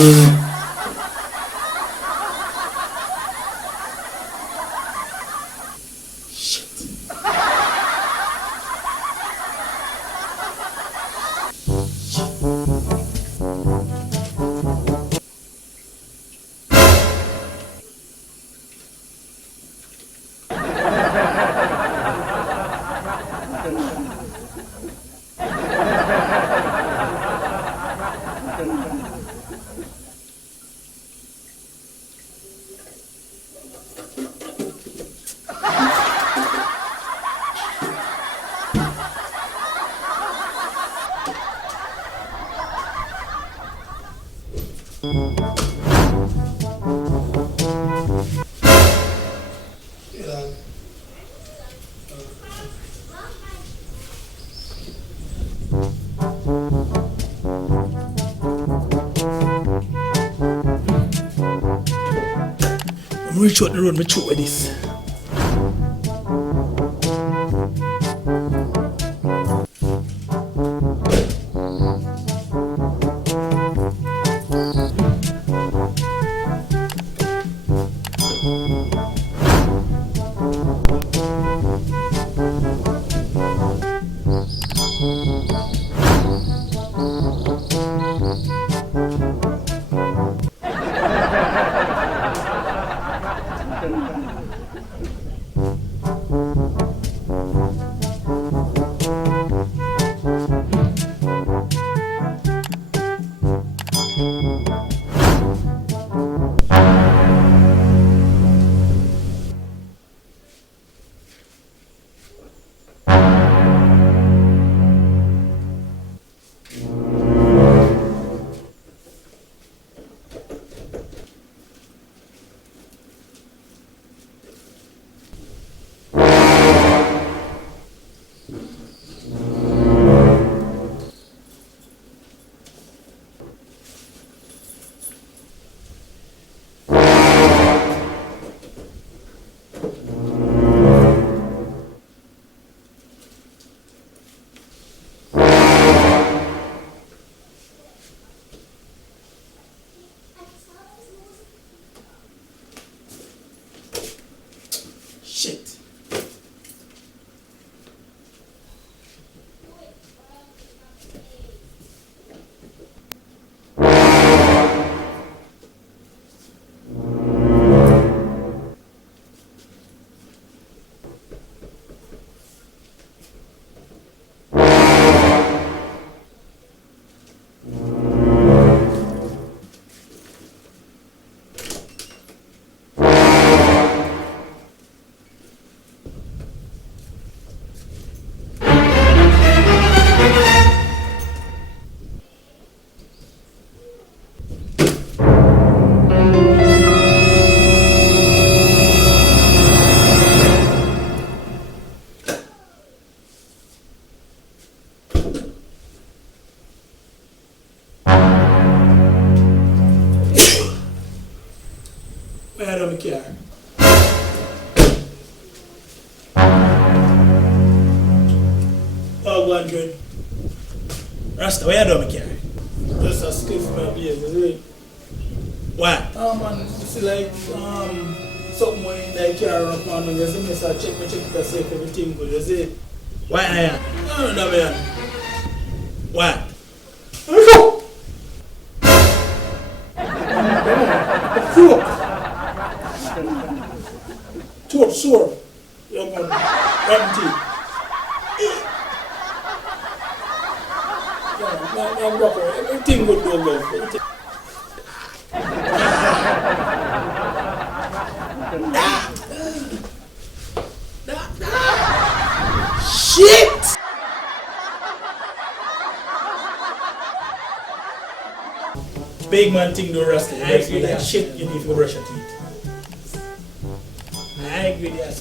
I'm reach out the road, me through with this. Shit. Where do I care? Oh, 100. Rasta, where do I care? Just a skiff from my place, is it? What? Oh man, you see like something when I carry around upon me, you see me, so I check it to see if everything good, you see? Why I am? No, man. What? Sure. Young man, empty. Everything good, don't go. Shit! Big man thing do rusty. I agree like shit, you need to brush your teeth. I agree with that.